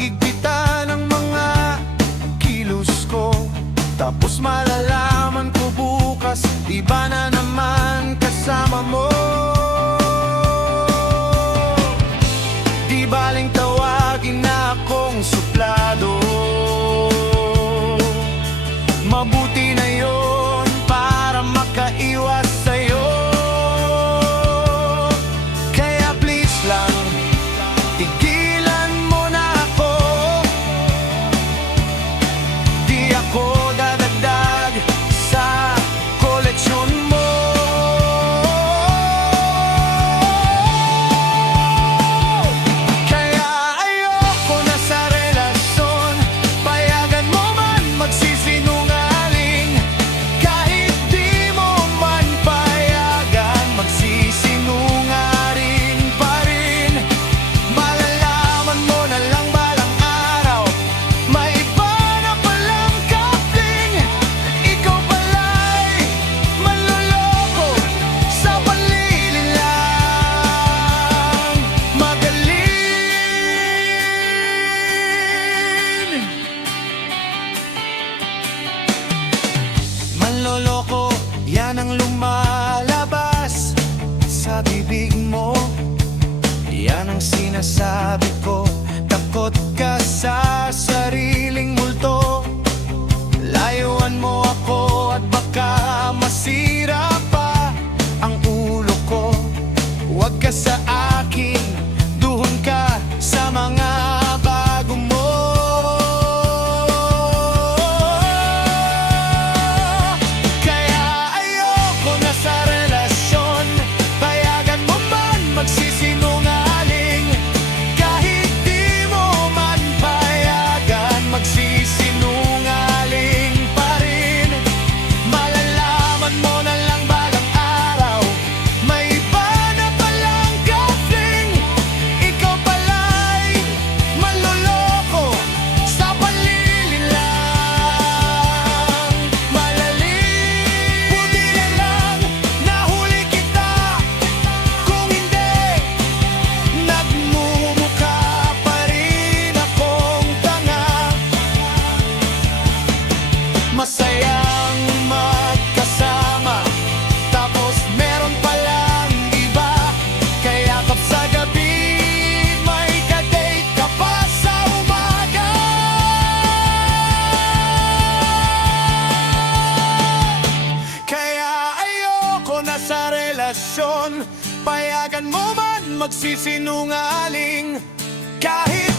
higpitan ang mga kilos ko. Tapos malalaman ko bukas, iba na naman kasama mo. Di baling tawagin na akong suplado, mabuti na yon para makaiwas sa'yo. Kaya please lang, tigilan mo na ako. Di ako dadagdag sa koleksyon mo. Kaya ayoko na sa relasyon, payagan mo man magsisinungaling. Kahit di mo man payagan, magsisinungaling pa rin. Malalaman mo na lang balang araw, may iba na palang kapling. Ikaw pala'y manloloko sa panlilin lang. Magaling manloloko, yan ang lumalabas sa bibig mo. Yan ang sinasabi ko, takot ka sa sariling multo. Layuan mo ako at baka masira pa ang ulo ko. Huwag ka sa akin, duhon ka sa mga bago mo. Kaya ayoko na sa relasyon, payagan mo man magsisinungaling. Kahit di mo man payagan, magsisinungaling pa rin. Malalaman mo na lang balang araw, may iba na palang kapling. Ikaw pala'y manloloko sa panlilin lang. Malalim, buti na lang nahuli kita. Kung hindi, nagmumukha pa rin akong tanga. Masayang magkasama, tapos meron palang iba. Kayakap sa gabi, may kadate ka pa sa umaga. Kaya ayoko na sa relasyon, payagan mo man magsisinungaling. Kahit